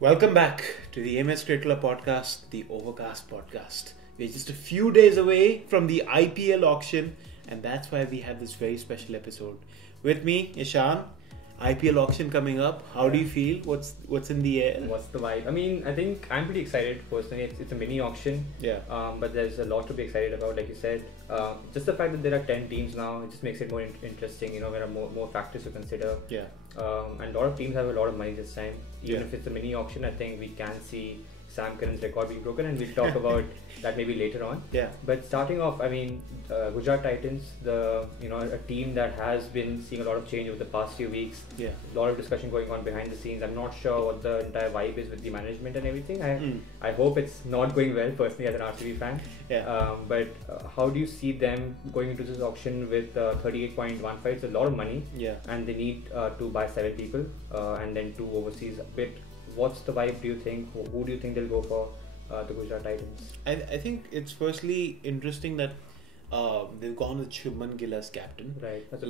Welcome back to the MS Cricket podcast, the Overcast podcast. We're just a few days away from the IPL auction, and that's why we have this very special episode. With me, Ishan. IPL auction coming up. How do you feel? What's in the air? What's the vibe? I mean, I think I'm pretty excited personally. It's a mini auction. Yeah. But there's a lot to be excited about, like you said. Just the fact that there are 10 teams now, it just makes it more interesting. You know, there are more factors to consider. Yeah. And a lot of teams have a lot of money this time. Even Yeah. if it's a mini auction, I think we can see Sam Curran's record being broken, and we'll talk about that maybe later on. Yeah. But starting off, I mean, Gujarat Titans, a team that has been seeing a lot of change over the past few weeks. Yeah. A lot of discussion going on behind the scenes. I'm not sure what the entire vibe is with the management and everything. I hope it's not going well, personally, as an RCB fan. Yeah. But how do you see them going into this auction with 38.15? It's a lot of money. Yeah. And they need to buy 7 people and then 2 overseas. What's the vibe, do you think? Who do you think they'll go for, the Gujarat Titans? I think it's firstly interesting that they've gone with Shubman Gill as captain. Right. That's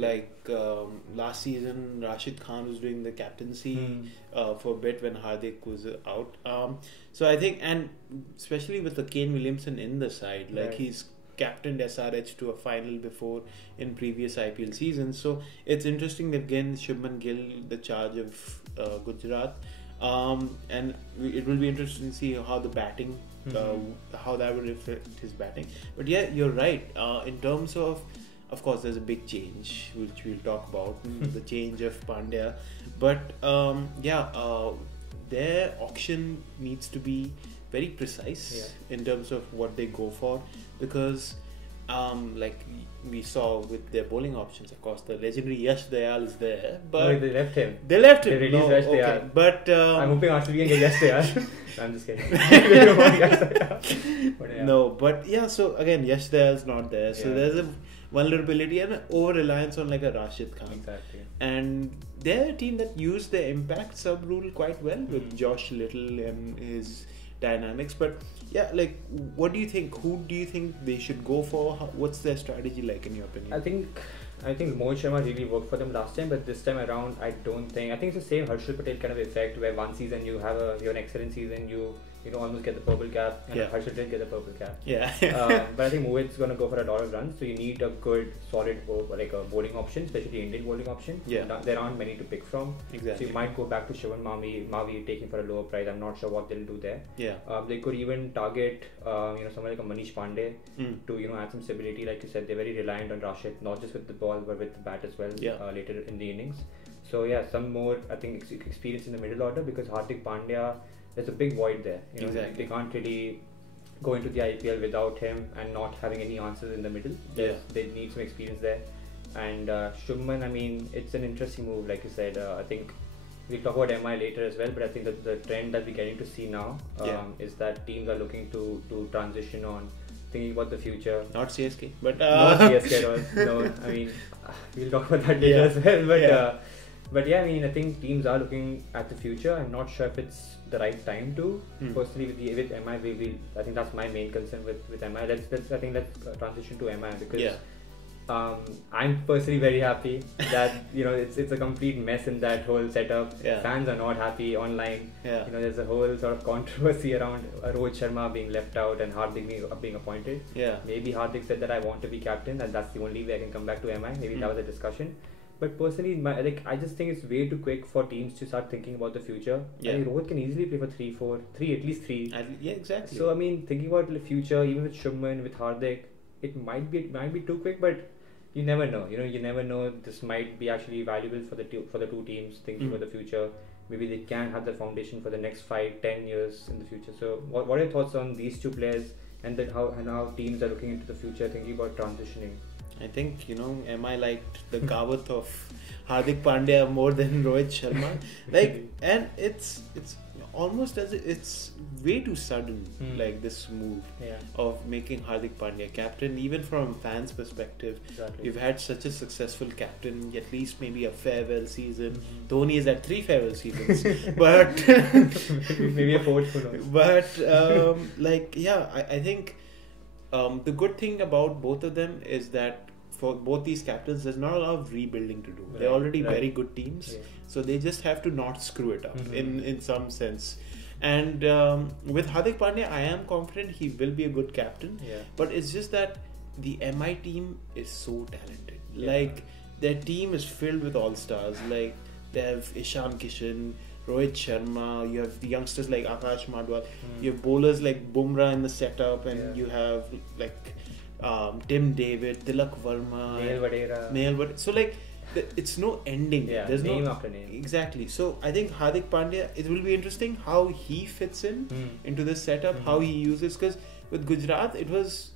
Last season, Rashid Khan was doing the captaincy for a bit when Hardik was out. So I think, and especially with the Kane Williamson in the side, Right. he's captained SRH to a final before in previous IPL seasons. So it's interesting that again Shubman Gill the charge of Gujarat. And it will be interesting to see how the batting, how that would affect his batting. But yeah, you're right. In terms of course, there's a big change which we'll talk about, the change of Pandya. But their auction needs to be very precise in terms of what they go for, because like we saw with their bowling options, of course, the legendary Yash Dayal is there, but they left him. They left him. They released Yash Dayal. But I'm hoping RCB can get Yash Dayal. I'm just kidding. They don't want Yash Dayal. But yeah. No, but yeah, so again, Yash Dayal's not there. So Yeah. there's a vulnerability and an over-reliance on like a Rashid Khan. Exactly. And they're a team that used the impact sub-rule quite well with Josh Little and his dynamics. But yeah, like, what do you think? Who do you think they should go for? What's their strategy like in your opinion? I think Mohit Sharma really worked for them last time, but this time around, I think it's the same Harshal Patel kind of effect, where one season you have an excellent season, you almost get the purple cap, and Harshal did get the purple cap. Yeah. But I think Mohit's going to go for a lot of runs, so you need a good, solid, a bowling option, especially Indian bowling option. Yeah. There aren't many to pick from. Exactly. So you might go back to Shivan Mavi taking for a lower price. I'm not sure what they'll do there. Yeah. They could even target, someone like a Manish Pandey to, add some stability. Like you said, they're very reliant on Rashid, not just with the ball, but with the bat as well later in the innings. So yeah, some more, I think, experience in the middle order, because Hardik Pandya, there's a big void there. Exactly. They can't really go into the IPL without him and not having any answers in the middle. They need some experience there. And Shubman, I mean, it's an interesting move, like you said. I think we'll talk about MI later as well, but I think that the trend that we're getting to see now is that teams are looking to transition on thinking about the future. Not CSK, but not CSK at all. No, I mean, we'll talk about that later as well. But yeah, I mean, I think teams are looking at the future. I'm not sure if it's the right time to. Personally, with MI, I think that's my main concern with MI. Let's transition to MI, because I'm personally very happy that it's a complete mess in that whole setup. Fans are not happy online. There's a whole sort of controversy around Rohit Sharma being left out and Hardik being appointed. Maybe Hardik said that I want to be captain and that's the only way I can come back to MI. Maybe that was a discussion. But personally, I just think it's way too quick for teams to start thinking about the future. I mean, Rohit can easily play for 3, at least 3. Yeah, exactly. So I mean, thinking about the future, even with Shubman, with Hardik, it might be too quick, but you never know. You never know. This might be actually valuable for the two teams thinking about the future. Maybe they can have the foundation for the next 5-10 years in the future. So what are your thoughts on these two players, and then how teams are looking into the future, thinking about transitioning? I think MI liked the Kawat of Hardik Pandya more than Rohit Sharma. And it's almost as if it's way too sudden, like this move of making Hardik Pandya captain. Even from fans' perspective, we've had such a successful captain, at least maybe a farewell season. Dhoni is at 3 farewell seasons, but maybe a 4th, who knows? But I think the good thing about both of them is that for both these captains, there's not a lot of rebuilding to do. They're already very good teams, so they just have to not screw it up in some sense. And with Hardik Pandya, I am confident he will be a good captain. Yeah. But it's just that the MI team is so talented. Yeah. Like, their team is filled with all stars. Like, they have Ishan Kishan, Rohit Sharma, you have the youngsters like Akash Madwal, you have bowlers like Bumrah in the setup, and you have like Tim David, Tilak Verma, Nehal Vadera. So like, it's no ending. Yeah, There's name no, after name. Exactly. So I think Hardik Pandya, it will be interesting how he fits in into this setup, how he uses, because with Gujarat it was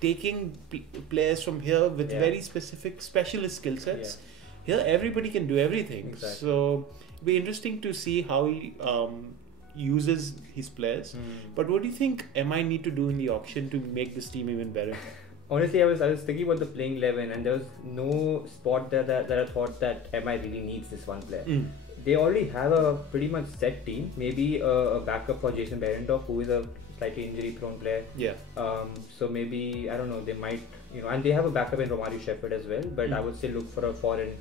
taking players from here with very specific specialist skill sets. Here everybody can do everything. Exactly. So it'll be interesting to see how he uses his players. But what do you think MI need to do in the auction to make this team even better? Honestly, I was thinking about the playing 11, and there was no spot there that I thought that MI really needs this one player. They already have a pretty much set team. Maybe a backup for Jason Behrendorff, who is a slightly injury-prone player. Yeah. So maybe, I don't know, they might, and they have a backup in Romario Shepherd as well. But I would still look for a foreign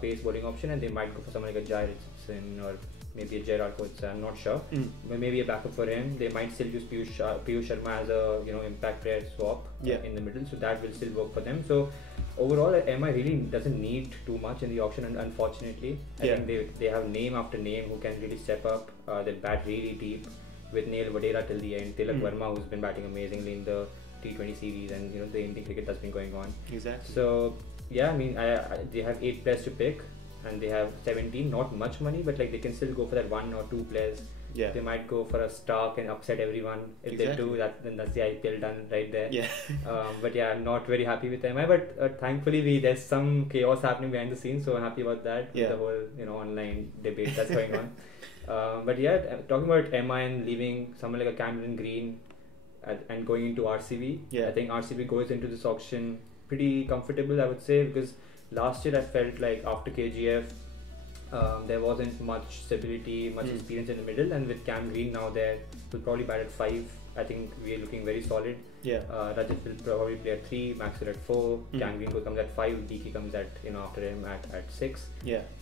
pace bowling option, and they might go for someone like a Jai Richardson or maybe a Gerard Coates. I'm not sure. But maybe a backup for him. They might still use Piyush Sharma as a impact player swap in the middle. So that will still work for them. So overall, MI really doesn't need too much in the auction, and unfortunately, I think they have name after name who can really step up. They bat really deep with Nehal Vadera till the end. Tilak Verma, who's been batting amazingly in the T20 series, and the Indian cricket that's been going on. Exactly. So yeah, I mean, they have 8 players to pick, and they have 17. Not much money, but like they can still go for that 1 or 2 players. Yeah. They might go for a Stark and upset everyone. If they do that, then that's the IPL done right there. Yeah. But yeah, I'm not very happy with MI. But thankfully, there's some chaos happening behind the scenes, so I'm happy about that. With the whole online debate that's going on. But yeah, talking about MI and leaving someone like a Cameron Green and going into RCB. I think RCB goes into this auction pretty comfortable, I would say, because last year I felt like after KGF there wasn't much stability, much experience in the middle, and with Cam Green now there, will probably bat at 5. I think we are looking very solid. Rajat will probably play at 3, Maxwell at 4, Cam Green comes at 5, DK comes at after him at 6,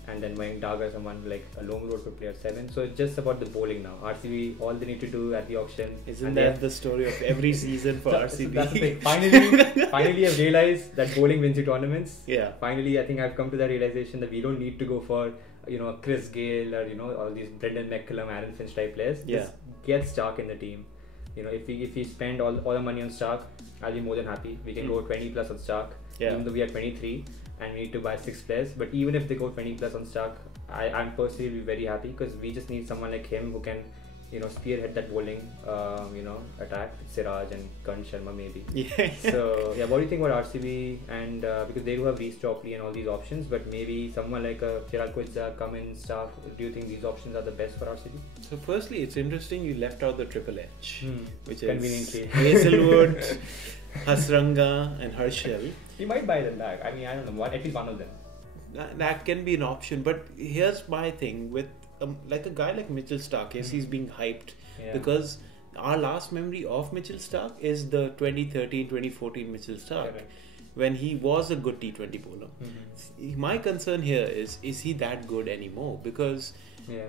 and then Mayank Daga, someone like a long road could play at 7. So it's just about the bowling now. RCB, all they need to do at the auction. Isn't that the story of every season for RCB? So that's the thing. Finally I've realized that bowling wins you tournaments. Finally I think I've come to that realization that we don't need to go for Chris Gale or all these Brendan McCullum, Aaron Finch type players. Just get Stark in the team. If we spend all the money on Stark, I'll be more than happy. We can go 20 plus on Stark, even though we are 23 and we need to buy 6 players. But even if they go 20 plus on Stark, I'm personally be very happy, because we just need someone like him who can spearhead that bowling attack, Siraj and Karn Sharma maybe. So yeah, what do you think about RCB? And because they do have Reece Topley and all these options, but maybe someone like a Gerald Coates come in Stark. Do you think these options are the best for RCB? So firstly, it's interesting you left out the Triple H, which conveniently is Hazelwood, Hasranga and Harshal. You might buy them back. I mean, I don't know, at least one of them. That can be an option, but here's my thing with like a guy like Mitchell Stark. Yes, he's being hyped because our last memory of Mitchell Stark is the 2013-2014 Mitchell Stark, when he was a good T20 bowler. My concern here is he that good anymore? Because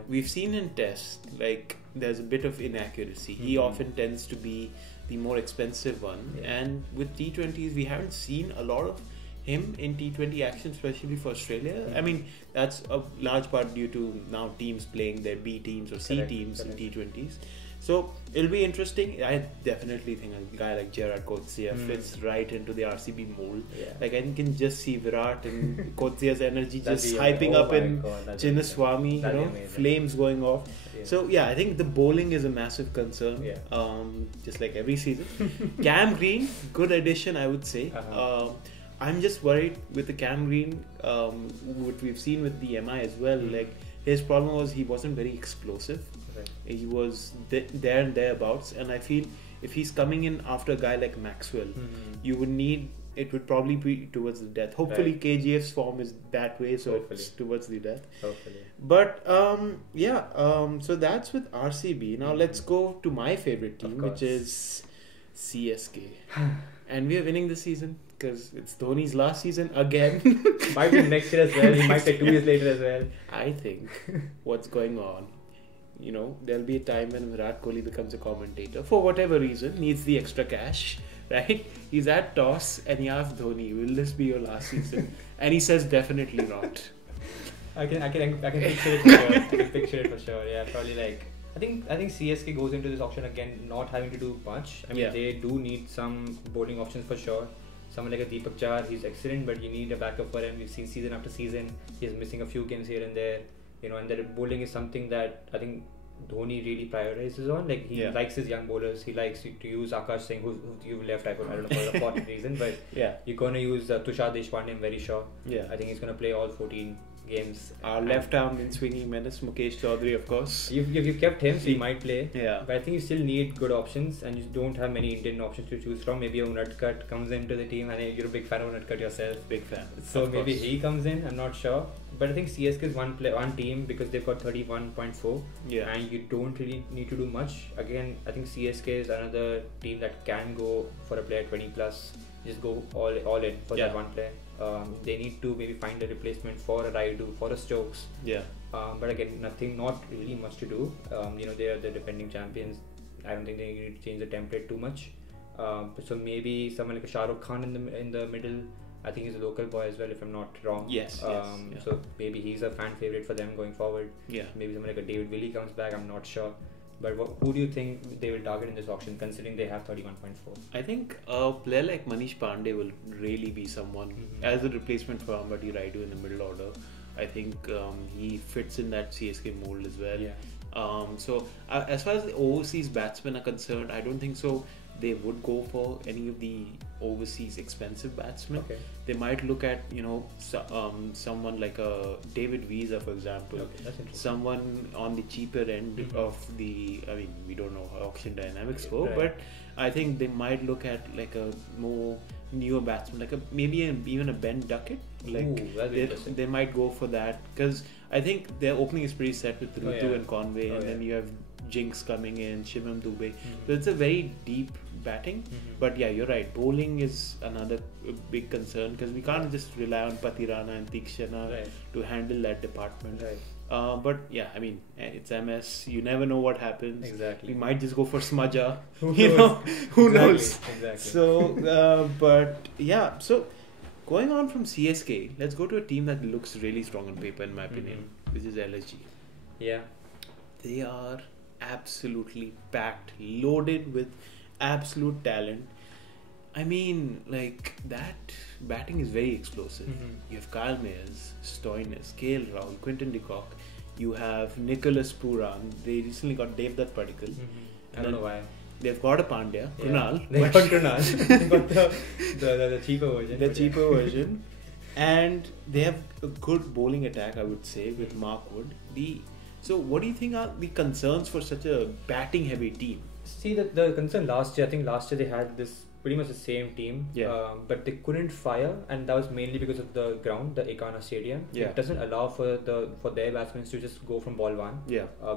we've seen in tests, like, there's a bit of inaccuracy. He often tends to be the more expensive one, and with T20s we haven't seen a lot of him in T20 action, especially for Australia. I mean, that's a large part due to now teams playing their B teams or C teams in T20s. So it'll be interesting. I definitely think a guy like Gerard Coates fits right into the RCB mold. Like, I can just see Virat and Coates' energy just hyping up in Chinnaswamy, flames going off. So yeah, I think the bowling is a massive concern, just like every season. Cam Green, good addition, I would say. I'm just worried with the Cam Green, what we've seen with the MI as well. Like, his problem was he wasn't very explosive. He was there and thereabouts, and I feel if he's coming in after a guy like Maxwell, you would need, it would probably be towards the death. Hopefully KGF's form is that way, so it's towards the death. But so that's with RCB. Now let's go to my favorite team, which is CSK. And we are winning this season because it's Dhoni's last season again. Might be next year as well. He might take 2 years later as well. I think what's going on there'll be a time when Virat Kohli becomes a commentator for whatever reason, needs the extra cash, right? He's at toss and he asks Dhoni, "Will this be your last season?" And he says, "Definitely not." I can picture it for sure. I can picture it for sure. Yeah, probably like. I think CSK goes into this auction again not having to do much. I mean, they do need some bowling options for sure. Someone like a Deepak Char, he's excellent, but you need a backup for him. We've seen season after season, he's missing a few games here and there. And the bowling is something that I think Dhoni really prioritizes on. Like, he likes his young bowlers. He likes to use Akash Singh, who you left, I don't know for a important reason, but you're going to use Tushar Deshpande, I'm very sure. I think he's going to play all 14 games. Our left arm in swinging menace, Mukesh Chaudhary, of course. You've kept him, so he might play. Yeah. But I think you still need good options, and you don't have many Indian options to choose from. Maybe a Unadkat comes into the team, and you're a big fan of Unadkat yourself. Big fan. So maybe he comes in. I'm not sure. But I think CSK is one team because they've got 31.4. Yeah. And you don't really need to do much. Again, I think CSK is another team that can go for a player 20 plus. Just go all in for that one player. They need to maybe find a replacement for a Raidu, for a Stokes. Yeah. But again, not really much to do. They are the defending champions. I don't think they need to change the template too much. So maybe someone like a Shah Rukh Khan in the middle. I think he's a local boy as well, if I'm not wrong. Yes. So maybe he's a fan favorite for them going forward. Yeah. Maybe someone like a David Willey comes back. I'm not sure. But who do you think they will target in this auction, considering they have 31.4? I think a player like Manish Pandey will really be someone as a replacement for Ambati Raidu in the middle order. I think he fits in that CSK mold as well. Yeah. So as far as the overseas batsmen are concerned, I don't think so they would go for any of the overseas expensive batsmen. Okay. They might look at someone like a David Visa, for example. Okay, that's interesting. Someone on the cheaper end of the. I mean, we don't know how auction dynamics go, but I think they might look at like a more newer batsman, like even a Ben Duckett. Like they might go for that because I think their opening is pretty set with Rutu and Conway, and then you have Jinx coming in, Shivam Dubey. So it's a very deep batting. But yeah, you're right. Bowling is another big concern because we can't just rely on Patirana and Tikshana to handle that department. Right. But yeah, I mean, it's MS. You never know what happens. Exactly. We might just go for Smudger. Who exactly. knows? Exactly. So, but yeah. So, going on from CSK, let's go to a team that looks really strong on paper, in my opinion, which is LSG. Yeah. They are absolutely packed, loaded with absolute talent. I mean, like, that batting is very explosive. You have Kyle Mayers, Stoinis, KL Rahul, Quinton de Kock. You have Nicholas Pooran. They recently got Devdutt Padikkal. I don't know why. They've got a Pandya, Krunal. They got Krunal. They got the cheaper version. The cheaper version. And they have a good bowling attack, I would say, with Mark Wood. So what do you think are the concerns for such a batting heavy team? See, the concern last year, I think last year they had this pretty much the same team, but they couldn't fire, and that was mainly because of the ground, the Ekana Stadium. It doesn't allow for their batsmen to just go from ball one.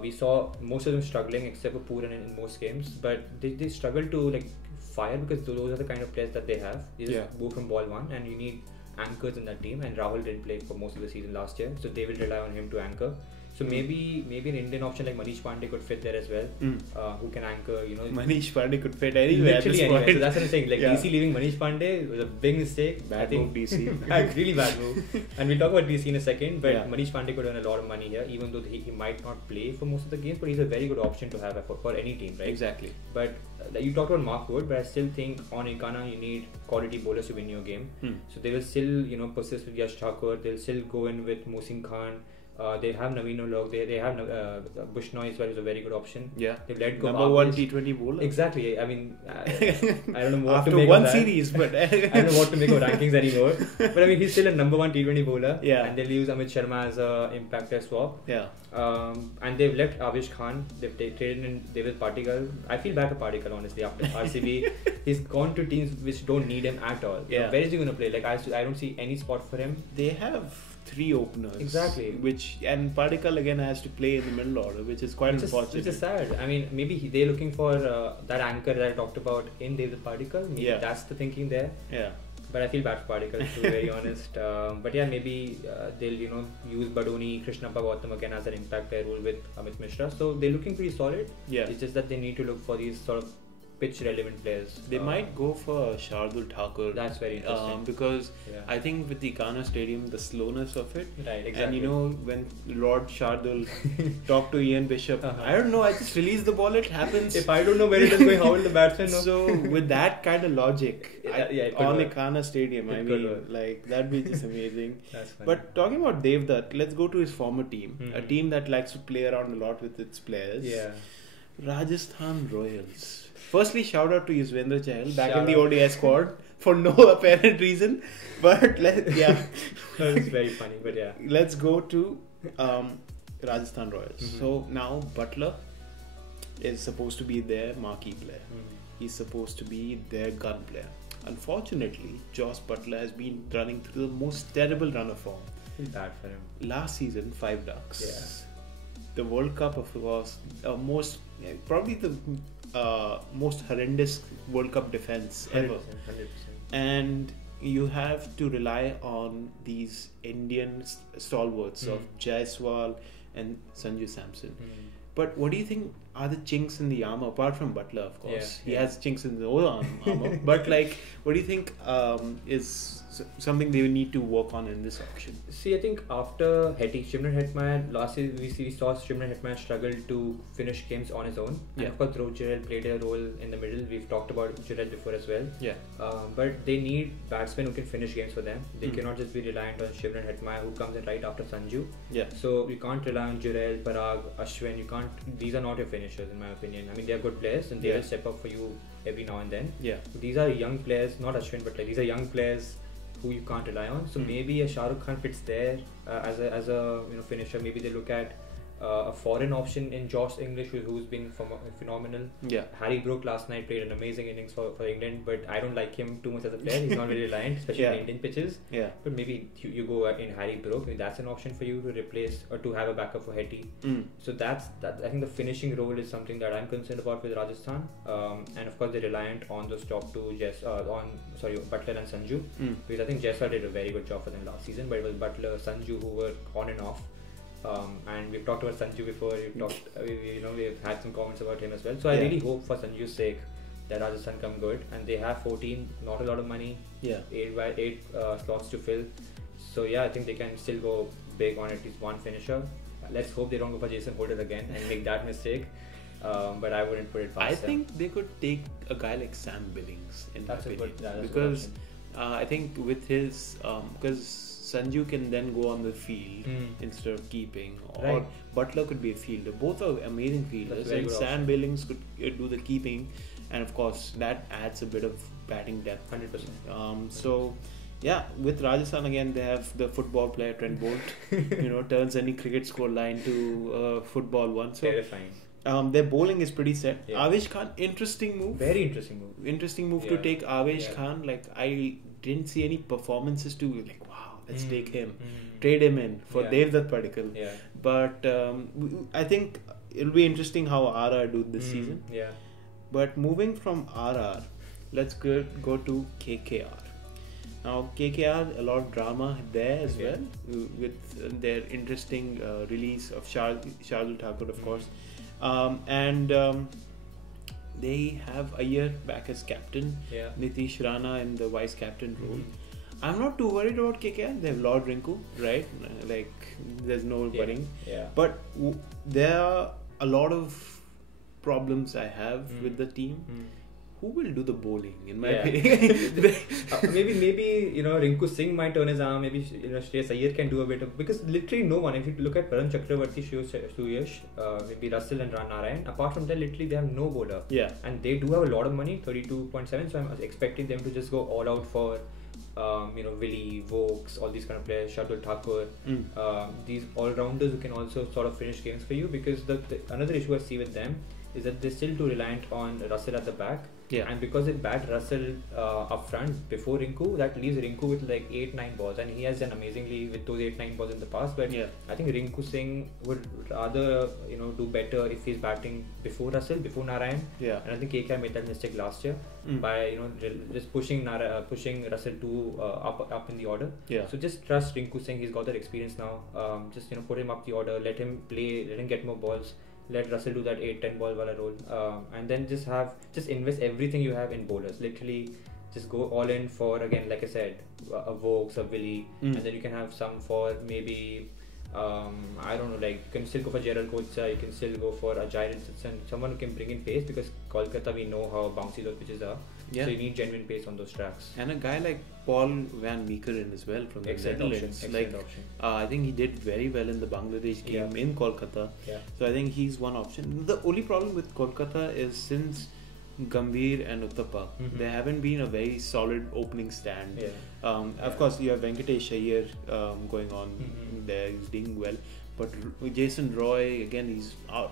We saw most of them struggling except for Pooran in most games, but they struggle to like fire because those are the kind of players that they have. They just go from ball one, and you need anchors in that team, and Rahul didn't play for most of the season last year, so they will rely on him to anchor. So maybe an Indian option like Manish Pandey could fit there as well, who can anchor, Manish Pandey could fit anywhere. Literally anywhere. So that's what I'm saying. Like DC leaving Manish Pandey was a big mistake. Bad move, DC. Really bad move. And we'll talk about DC in a second, but Manish Pandey could earn a lot of money here, even though he might not play for most of the games, but he's a very good option to have for any team, right? Exactly. But you talked about Mark Wood, but I still think on Ekana you need quality bowlers to win your game. So they will still, persist with Yash Thakur. They'll still go in with Mohsin Khan. They have Naveen Ulog. They have Bushnoi as well, is a very good option. Yeah. They've let go number one T20 bowler. Exactly. I mean, I don't know what after to make one of that. series, but I don't know what to make of rankings anymore. But I mean, he's still a number one T20 bowler. Yeah. And they'll use Amit Sharma as a impactor swap. Yeah. And they've left Avish Khan. They've traded in David Partigal. I feel bad for Partigal, honestly, after RCB. He's gone to teams which don't need him at all. Yeah. Where is he going to play? Like, I don't see any spot for him. They have 3 openers. Exactly. And Partigal again has to play in the middle order, which is quite unfortunate. Which is sad. I mean, maybe they're looking for that anchor that I talked about in David Partigal. Maybe that's the thinking there. Yeah. But I feel bad for Padikkal, to be very honest. But yeah, maybe they'll use Badoni, Krishnappa Gautam again as an impact player role with Amit Mishra. So they're looking pretty solid. Yeah. It's just that they need to look for these sort of pitch relevant players. They might go for Shardul Thakur. That's very interesting. Because I think with the Kana Stadium, the slowness of it. Right, exactly. And when Lord Shardul talked to Ian Bishop, I don't know, I just release the ball, it happens. If I don't know where it is going, how will the batsman know? So with that kind of logic, on the work. Kana Stadium, that'd be just amazing. That's funny. But talking about Devdutt, let's go to his former team. A team that likes to play around a lot with its players. Yeah. Rajasthan Royals. Firstly, shout out to Yuzvendra Chahal back in the ODI squad for no apparent reason. But It's very funny, but yeah. Let's go to Rajasthan Royals. So now Butler is supposed to be their marquee player. He's supposed to be their gun player. Unfortunately, Jos Buttler has been running through the most terrible run of form. It's bad for him. Last season, 5 ducks. Yeah. The World Cup, of course, probably the most horrendous World Cup defense 100%, ever. 100%. And you have to rely on these Indian stalwarts of Jaiswal and Sanju Samson. But what do you think are the chinks in the armor, apart from Butler, of course? He has chinks in the whole armor. But what do you think is something they will need to work on in this auction? See, I think after Shimron Hetmeyer, last year we saw Shimron Hetmeyer struggle to finish games on his own. And of course, Dhruv Jurel played a role in the middle. We've talked about Jurel before as well. Yeah. But they need batsmen who can finish games for them. They cannot just be reliant on Shimron Hetmeyer, who comes in right after Sanju. Yeah. So you can't rely on Jurel, Parag, Ashwin. These are not your finishers, in my opinion. I mean, they are good players and they will step up for you every now and then. Yeah. These are young players, not Ashwin, but these are young players who you can't rely on. So maybe a Shah Rukh Khan fits there as a finisher. Maybe they look at a foreign option in Josh English, who's been phenomenal. Yeah. Harry Brook last night played an amazing innings for England, but I don't like him too much as a player. He's not very reliant, especially in Indian pitches. Yeah. But maybe you go in Harry Brook. Maybe that's an option for you to replace or to have a backup for Hetty. So that. I think the finishing role is something that I'm concerned about with Rajasthan. And of course they're reliant on those top two, Butler and Sanju. Because I think Jaiswal did a very good job for them last season, but it was Butler, Sanju who were on and off. And we've talked about Sanju before. We've had some comments about him as well. So I really hope for Sanju's sake that Rajasthan come good, and they have 14, not a lot of money. Yeah. 8 slots to fill. So yeah, I think they can still go big on at least one finisher. Let's hope they don't go for Jason Holder again and make that mistake. But I wouldn't put it past them. I think they could take a guy like Sam Billings in That's my a opinion. good because I think with his because Sanju can then go on the field instead of keeping, or Butler could be a fielder. Both are amazing fielders, and Sam Billings could do the keeping, and of course that adds a bit of batting depth. 100%. So yeah, with Rajasthan again, they have the football player Trent Bolt. Turns any cricket score line to football one. So terrifying. Their bowling is pretty set. Yeah. Avesh Khan, interesting move. Very interesting move. Interesting move to take Avesh Khan. I didn't see any performances to let's take him, trade him in for Devdutt Padikkal. Yeah. But I think it'll be interesting how RR do this season. Yeah. But moving from RR, let's go to KKR. Now KKR, a lot of drama there as well with their interesting release of Shardul Thakur, of course. They have Iyer back as captain, Nitish Rana in the vice captain role. I'm not too worried about KKR. They have Lord Rinku, right? There's no worrying. Yeah. But there are a lot of problems I have with the team. Who will do the bowling, in my opinion? maybe Rinku Singh might turn his arm. Maybe Shreyas Iyer can do a bit of, because literally no one. If you look at Varun Chakravarti, Suyash, maybe Russell and Narayan, apart from that, literally they have no bowler. Yeah. And they do have a lot of money, 32.7. So I'm expecting them to just go all out for Willie, Vokes, all these kind of players, Shardul Thakur, these all-rounders who can also sort of finish games for you, because the another issue I see with them is that they're still too reliant on Russell at the back. And because they bat Russell up front before Rinku, that leaves Rinku with like 8-9 balls, and he has done amazingly with those 8-9 balls in the past. But I think Rinku Singh would rather do better if he's batting before Russell, before Narayan. And I think KKR made that mistake last year by just pushing Russell to up in the order. So just trust Rinku Singh. He's got that experience now. Just put him up the order, let him play, let him get more balls. Let Russell do that 8-10 ball wala role, and then just invest everything you have in bowlers. Literally, just go all in for, again, like I said, a Vokes, a Willie, and then you can have some for maybe I don't know, like you can still go for Gerald Kocha, you can still go for a Jair Richardson, someone who can bring in pace, because Kolkata, we know how bouncy those pitches are. So you need genuine pace on those tracks. And a guy like Paul van Meekeren as well from the Netherlands. I think he did very well in the Bangladesh game in Kolkata. So I think he's one option. The only problem with Kolkata is since Gambhir and Uttapa, there haven't been a very solid opening stand. Of course, you have Venkatesh Iyer going on there, he's doing well. But Jason Roy, again,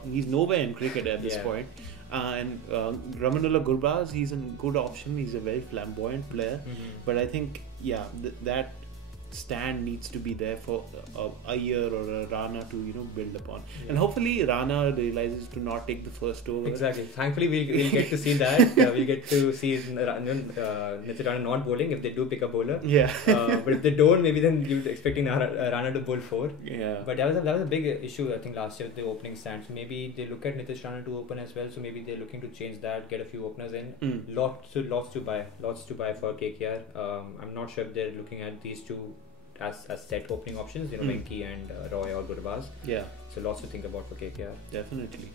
he's nowhere in cricket at this point. And Ramanullah Gurbaz, he's a good option. He's a very flamboyant player. But I think, that stand needs to be there for a year or a Rana to build upon, and hopefully Rana realizes to not take the first over. Exactly. Thankfully, we'll get to see that. We'll get to see Nitya Rana not bowling if they do pick a bowler. But if they don't, maybe then you're expecting Rana to bowl 4. But that was a big issue, I think, last year with the opening stand. So maybe they look at Nitish Rana to open as well. So maybe they're looking to change that, get a few openers in. Lots to buy for KKR. I'm not sure if they're looking at these two as set opening options, Venki and Roy or Gurbaz. So lots to think about for KKR. Definitely.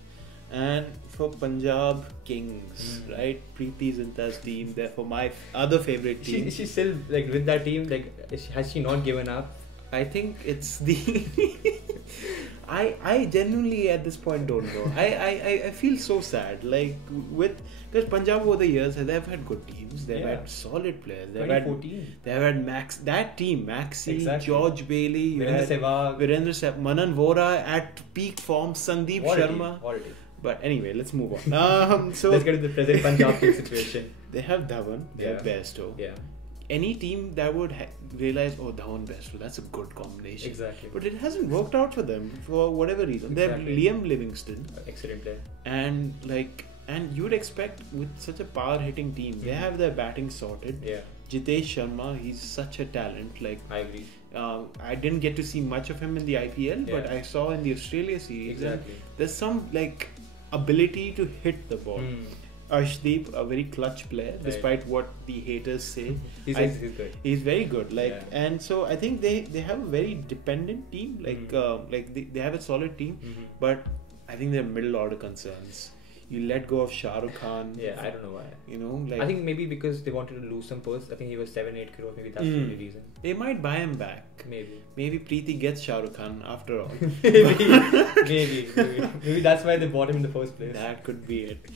And for Punjab Kings, right? Preeti Zinta's team, they're for my other favorite team. She's still with that team. Has she not given up? I think it's the I genuinely at this point don't know. I feel so sad. Because Punjab over the years they've had good teams. They've had solid players. They've had Maxi, George Bailey, Virendra Sehwag, Manan Vora at peak form, Sandeep Sharma. But anyway, let's move on. So let's get to the present Punjab situation. They have Dhawan, they have Bairstow. Any team that would realize, Dhawan Bairstow, that's a good combination. Exactly. But it hasn't worked out for them for whatever reason. They have Liam Livingston. Excellent player. And you would expect with such a power hitting team, they have their batting sorted. Jitesh Sharma, he's such a talent. I agree. I didn't get to see much of him in the IPL, but I saw in the Australia series. There's some ability to hit the ball. Arshdeep, a very clutch player, despite what the haters say. He's good. He's very good. And so I think they have a very dependent team. They have a solid team, but I think they're middle order concerns. You let go of Shah Rukh Khan. I don't know why. I think maybe because they wanted to lose some purse. I think he was 7-8 crore. Maybe that's the only reason. They might buy him back. Maybe Preeti gets Shah Rukh Khan after all. maybe that's why they bought him in the first place. That could be it.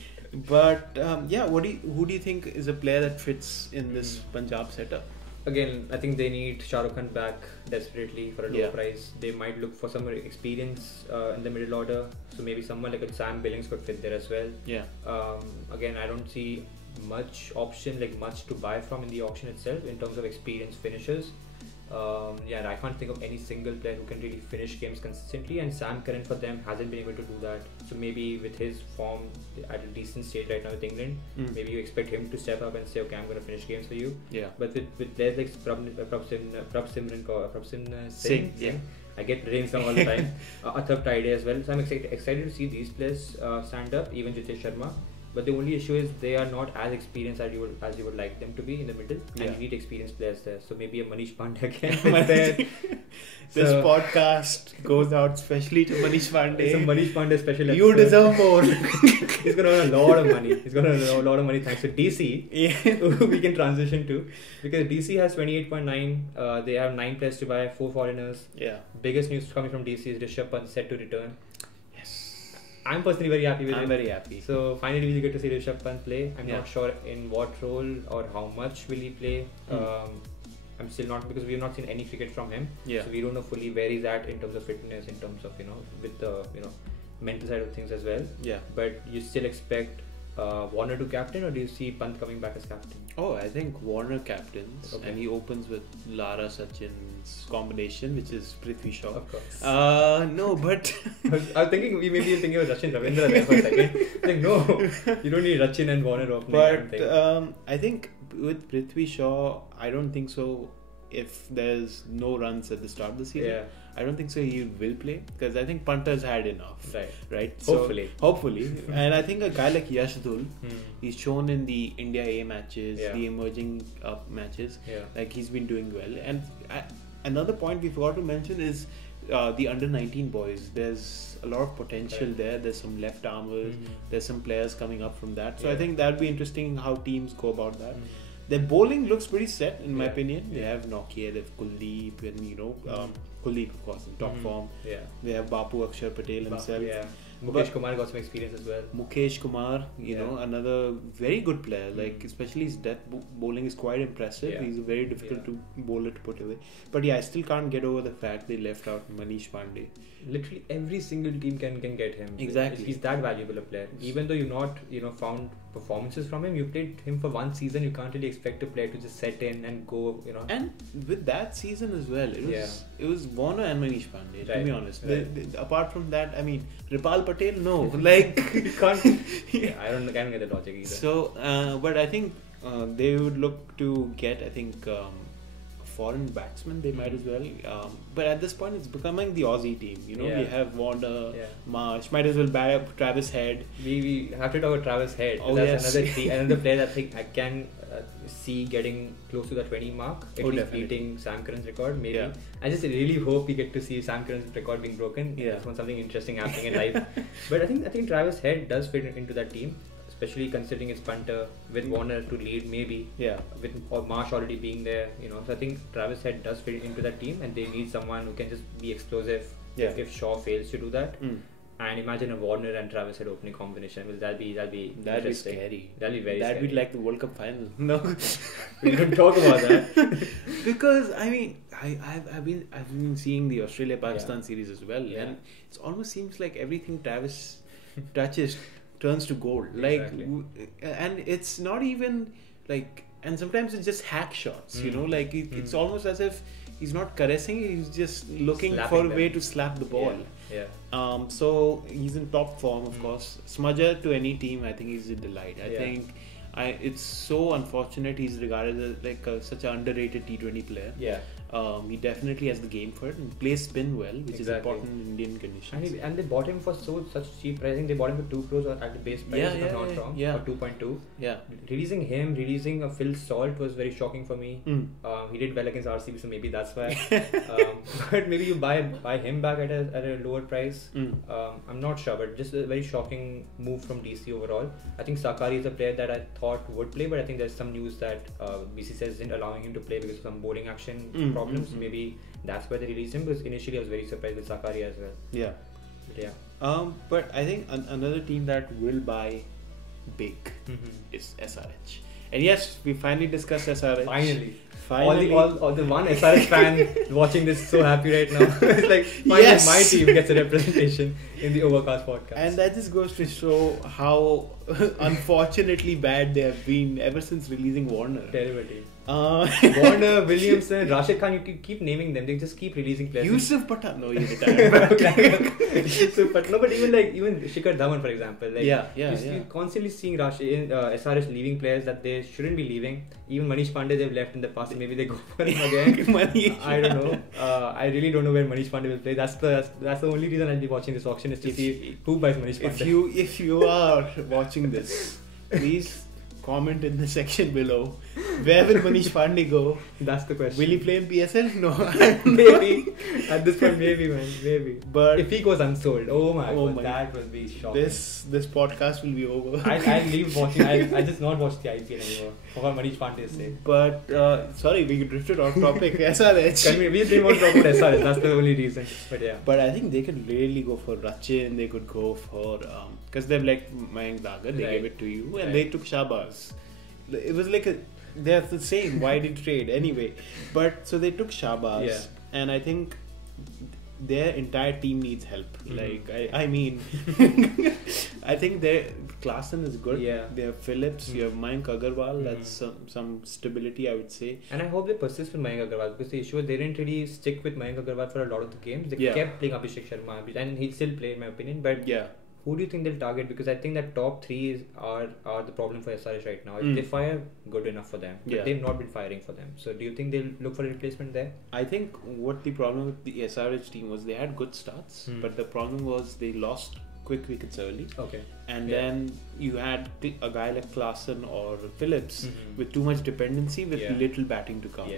But who do you think is a player that fits in this Punjab setup? Again, I think they need Shah Rukh Khan back desperately for a low price. They might look for some experience in the middle order. So maybe someone like a Sam Billings could fit there as well. Again, I don't see much to buy from in the auction itself in terms of experienced finishers. I can't think of any single player who can really finish games consistently, and Sam Curran for them hasn't been able to do that. So maybe with his form at a decent stage right now with England, maybe you expect him to step up and say, okay, I'm going to finish games for you. But with players like Prabhsimran Singh, I get names wrong all the time. Athap Taide as well. So I'm excited to see these players stand up, even Jitesh Sharma. But the only issue is they are not as experienced as you would like them to be in the middle, and you need experienced players there. So maybe a Manish Pandey can there. This podcast goes out especially to Manish Pandey. It's a Manish Pandey special episode. You deserve more. He's going to earn a lot of money. He's going to earn a lot of money thanks to DC, who we can transition to. Because DC has 28.9. They have 9 players to buy, 4 foreigners. Biggest news coming from DC is Rishabh Pant set to return. I'm personally very happy with him. I'm very happy. So finally we'll get to see Rishabh Pant play. I'm not sure in what role or how much will he play. I'm still not, because we have not seen any cricket from him. So we don't know fully where he's at in terms of fitness, in terms of with the mental side of things as well. But you still expect Warner to captain, or do you see Pant coming back as captain? Oh, I think Warner captains, Okay. and he opens with Lara Sachin's combination, which is Prithvi Shaw. Of course. No, but I was thinking maybe you're thinking of Rachin Ravindra there for a second. Like, no, you don't need Rachin and Warner opening. but I think with Prithvi Shaw, I don't think so. If there's no runs at the start of the season, Yeah. I don't think so he will play, because I think Punter's had enough. Right. So, Hopefully. Hopefully. And I think a guy like Yash Dhul, Hmm. he's shown in the India A matches, Yeah. the emerging matches, Yeah. like he's been doing well. And another point we forgot to mention is the under 19 boys. There's a lot of potential Right. there. There's some left armers. There's some players coming up from that. So I Yeah. think that'll be interesting how teams go about that. Hmm. Their bowling looks pretty set, in my Yeah. opinion. They Yeah. have Nokia, they have Kuldeep, and Kuldeep, of course, in top form. Yeah. They have Bapu Akshar Patel himself. Yeah. Mukesh But- Kumar got some experience as well. Mukesh Kumar, you Yeah. know, another very good player. Like, especially his death bowling is quite impressive. Yeah. He's a very difficult to bowler to put away. But yeah, I still can't get over the fact they left out Manish Pandey. Literally every single team can get him. Exactly. He's that valuable a player. Even though you've not found performances from him, you played him for one season. You can't really expect a player to just set in and go. And with that season as well, it was Warner and Manish Pandey. To Right. be honest, Right. apart from that, I mean, Ripal Patel, no, like You can't. Yeah, I don't get the logic either. So, but I think they would look to get, I think, foreign batsmen. They might as well. But at this point, it's becoming the Aussie team. You know, Yeah. we have Warner, Yeah. Marsh. Might as well buy up Travis Head. We have to talk about Travis Head. Oh, That's yes. another player that I think I can see getting close to the 20 mark, at Oh, least definitely. beating Sam Curran's record. Maybe. Yeah. I just really hope we get to see Sam Curran's record being broken. Yeah. That's when something interesting happening in life. But I think Travis Head does fit into that team, especially considering it's punter with Warner to lead, maybe. Yeah. With Marsh already being there, So I think Travis Head does fit into that team, and they need someone who can just be explosive. Yeah. If Shaw fails to do that. Mm. And imagine a Warner and Travis Head opening combination. Will that'll be That'd be interesting. scary. That'll be very That'd scary. be like the World Cup final. No, We don't talk about that. because I mean, I've been seeing the Australia Pakistan series as well, Yeah. and it almost seems like everything Travis touches turns to gold. Like, Exactly. and it's not even like, and sometimes it's just hack shots. You know, like it's almost as if he's not caressing it, he's just looking Slapping for a them. way to slap the ball. Yeah. So he's in top form, of course. Smudger to any team, I think he's a delight. I Yeah. think it's so unfortunate he's regarded as like such an underrated T20 player. Yeah. He definitely has the game for it and plays spin well, which is Exactly. important in Indian conditions. And they bought him for such cheap price. I think they bought him for 2 crores at the base price, if I'm not wrong. yeah. Or 2.2. Yeah. Releasing a Phil Salt was very shocking for me. Mm. He did well against RCB, so maybe that's why. But maybe you buy him back at a lower price. Mm. I'm not sure, but just a very shocking move from DC overall. I think Sakari is a player that I thought would play, but I think there's some news that BCCI isn't allowing him to play because of some bowling action problems. Maybe that's why they released him, because initially I was very surprised with Sakari as well. Yeah. But yeah. But I think another team that will buy big Mm-hmm. is SRH. And yes, we finally discussed SRH. Finally. All the one SRH fan watching this so happy right now. It's like finally Yes. my team gets a representation in the Overcast podcast. And that just goes to show how unfortunately bad they have been ever since releasing Warner. terrible team. Uh, Warner, Williamson, Rashid Khan, you keep naming them. They just keep releasing players. Yusuf Pathan, no, he retired. Yusuf, but even Shikhar Dhawan, for example. Like, Yeah. You're constantly seeing SRH leaving players that they shouldn't be leaving. Even Manish Pandey they've left in the past. Maybe they go for him again. I don't know. I really don't know where Manish Pandey will play. That's the only reason I'll be watching this auction, is to see who buys Manish Pandey. If you are watching this, please comment in the section below. Where will Manish Pandey go? That's the question. Will he play in PSL? No. Maybe. At this point, maybe, man. Maybe. But if he goes unsold, oh my God, that will be shocking. This podcast will be over. I'll leave watching. I just not watch the IPL anymore for Manish Pandey's sake. But sorry, we drifted off topic. SRH. We didn't want to talk about SRH. That's the only reason. But yeah. But I think they could really go for Rachin. They could go for because they've like Mayank Dagar. They gave it to you, and they took Shahbaz. It was like they're the same. Why did trade anyway? But so they took Shahbaz, and I think their entire team needs help. Like I mean, I think Klaasen is good. Yeah. They have Phillips. You have Mayank Agarwal. That's some stability, I would say. And I hope they persist with Mayank Agarwal, because the issue was they didn't really stick with Mayank Agarwal for a lot of the games. They kept playing Abhishek Sharma, and he'll still play in my opinion. But who do you think they'll target? Because I think that top three are the problem for SRH right now. If they fire, good enough for them. But they've not been firing for them. So do you think they'll look for a replacement there? I think what the problem with the SRH team was, they had good starts, but the problem was they lost quick wickets early. Okay. And then you had a guy like Klaasen or Phillips with too much dependency with little batting to come.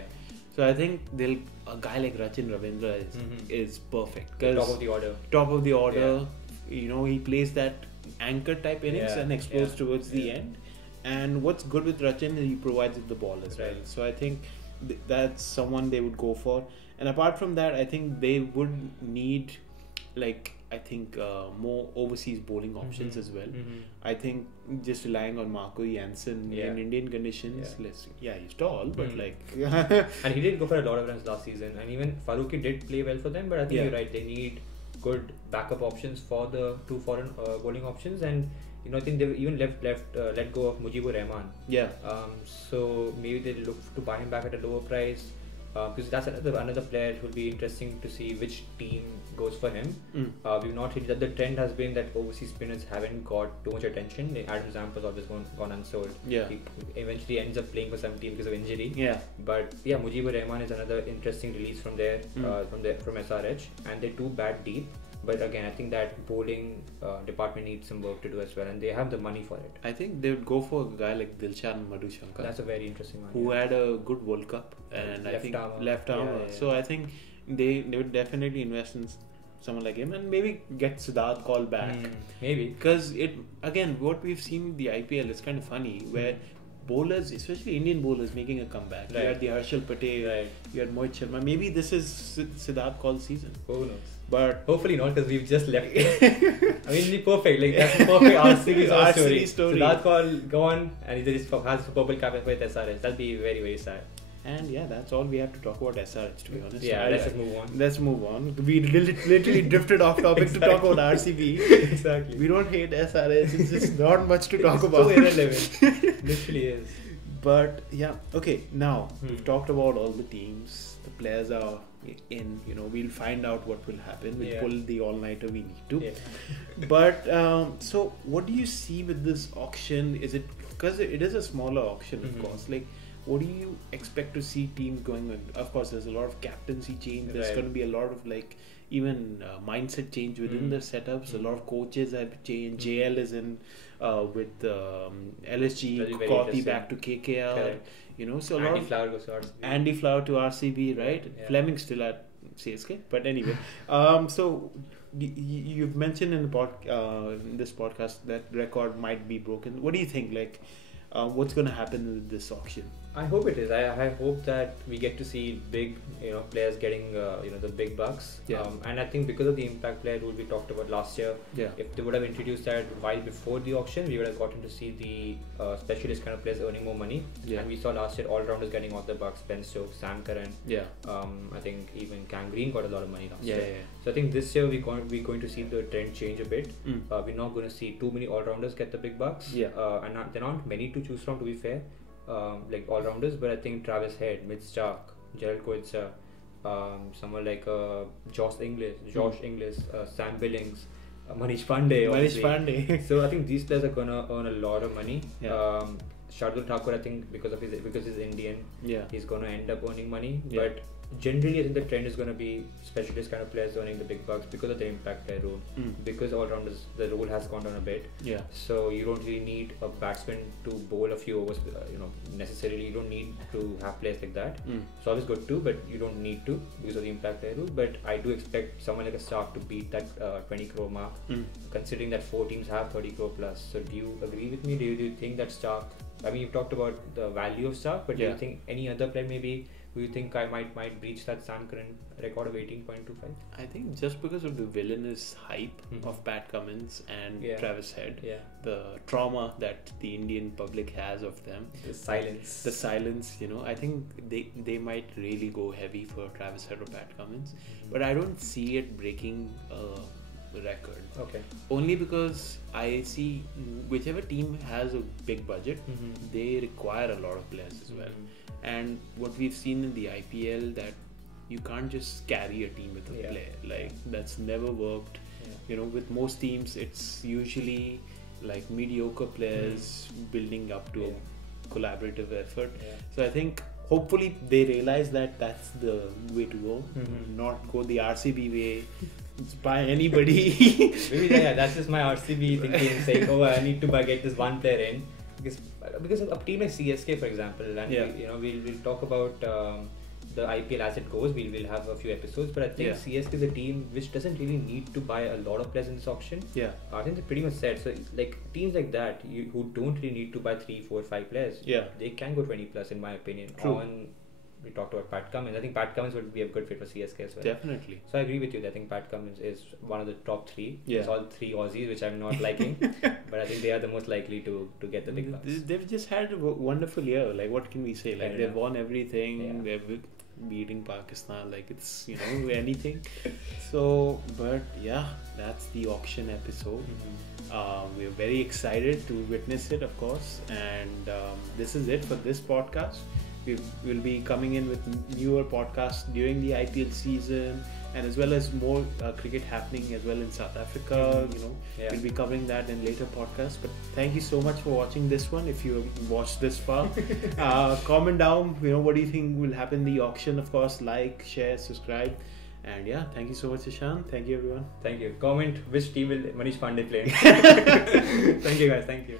So I think a guy like Rachin Ravindra is perfect. Top of the order. Top of the order. You know, he plays that anchor type innings and explodes towards the end. And what's good with Rachin is he provides the ball as well. So I think that's someone they would go for. And apart from that, I think they would need more overseas bowling options as well. I think just relying on Marco Jansen in Indian conditions, he's tall, but and he did go for a lot of runs last season, and even Farooqi did play well for them, but I think you're right, they need good backup options for the two foreign bowling options. And I think they've even let go of Mujibur Rahman. So maybe they'll look to buy him back at a lower price. Because that's another player who will be interesting to see which team goes for him. We've not hit that. The trend has been that overseas spinners haven't got too much attention. Adam Zamp has always gone unsold. He eventually ends up playing for some team because of injury. But Mujibur Rahman is another interesting release from there, from SRH, and they do bat deep. But again, I think that bowling department needs some work to do as well, and they have the money for it. I think they would go for a guy like Dilshan Madhushankar. That's a very interesting one. Who had a good World Cup, and I think left arm. So I think they would definitely invest in someone like him, and maybe get Siddharth Kaul back. Maybe, because what we've seen in the IPL is kind of funny, where bowlers, especially Indian bowlers, making a commback. You had the Harshal Patel, you had Mohit Sharma. Maybe this is Siddharth Kaul's season. Who knows? But hopefully not, because we've just left it. I mean, it'll be perfect. That's a perfect RCB story. Siddharth Kaul gone, and he just has a purple cap with SRH. That'll be very, very sad. And that's all we have to talk about SRH, to be honest. Let's just move on. Let's move on. We literally drifted off topic to talk about RCB. Exactly. We don't hate SRH. It's just not much to talk about. So irrelevant. Literally is. But okay. Now we've talked about all the teams. The players are in. We'll find out what will happen. We'll pull the all-nighter we need to. But so what do you see with this auction? Is it because it is a smaller auction, of course? What do you expect to see teams going on? Of course, there's a lot of captaincy change. There's going to be a lot of even mindset change within the setups. A lot of coaches have changed. JL is in with LSG. Kauti back to KKR. Correct. So a lot Andy Flower goes to RCB. Andy Flower to RCB, right? Fleming still at CSK. But anyway, so you've mentioned in this podcast that record might be broken. What do you think? What's going to happen with this auction? I hope it is. I hope that we get to see big, players getting, the big bucks. And I think because of the impact player rule we talked about last year, if they would have introduced that while before the auction, we would have gotten to see the specialist kind of players earning more money. And we saw last year all-rounders getting off the bucks, Ben Stokes, Sam Curran. I think even Cam Green got a lot of money last year. So I think this year we're going to see the trend change a bit. We're not going to see too many all-rounders get the big bucks. And there aren't many to choose from, to be fair. All-rounders, but I think Travis Head, Mitch Stark, Gerald Coetzer, someone like Josh Inglis, Sam Billings, Manish Pandey. So I think these players are gonna earn a lot of money. Shardul Thakur, I think because he's Indian, he's gonna end up earning money. But generally, I think the trend is going to be specialist kind of players earning the big bucks because of the impact player rule. Because all-rounders, the role has gone down a bit. So you don't really need a batsman to bowl a few overs. Necessarily you don't need to have players like that. It's always good to, but you don't need to because of the impact player rule. But I do expect someone like a Stark to beat that 20 crore mark, considering that 4 teams have 30 crore plus. So do you agree with me? Do you think that Stark? I mean, you've talked about the value of Stark, but do you think any other player maybe? Do you think I might breach that Sam Curran record of 18.25? I think just because of the villainous hype of Pat Cummins and Travis Head, the trauma that the Indian public has of them, the silence, I think they might really go heavy for Travis Head or Pat Cummins, but I don't see it breaking record. Okay. Only because I see whichever team has a big budget, they require a lot of players as well. And what we've seen in the IPL, that you can't just carry a team with a player. Like that's never worked. You know, with most teams, it's usually like mediocre players building up to a collaborative effort. So I think hopefully they realize that that's the way to go, not go the RCB way, buy anybody. Maybe that's just my RCB thinking, saying, oh, I need to get this one player in, because a team like CSK, for example, and we'll talk about the IPL as it goes. We'll have a few episodes, but I think CSK is a team which doesn't really need to buy a lot of players in this auction. I think they're pretty much set. So like teams like that, who don't really need to buy 3, 4, 5 players, they can go 20 plus in my opinion. True. We talked about Pat Cummins. I think Pat Cummins would be a good fit for CSK as well. Definitely. So I agree with you. I think Pat Cummins is one of the top 3. Yeah. It's all 3 Aussies, which I'm not liking, but I think they are the most likely to get the big bucks. They've just had a wonderful year. Like what can we say? Like they've won everything. They're beating Pakistan like it's anything. So, but yeah, that's the auction episode. We're very excited to witness it, of course, and this is it for this podcast. We'll be coming in with newer podcasts during the IPL season, and as well as more cricket happening as well in South Africa. We'll be covering that in later podcasts. But thank you so much for watching this one. If you watched this far, comment down. What do you think will happen in the auction? Of course, like, share, subscribe. And yeah, thank you so much, Ishan. Thank you, everyone. Thank you. Comment which team will Manish Pandey play. Thank you, guys. Thank you.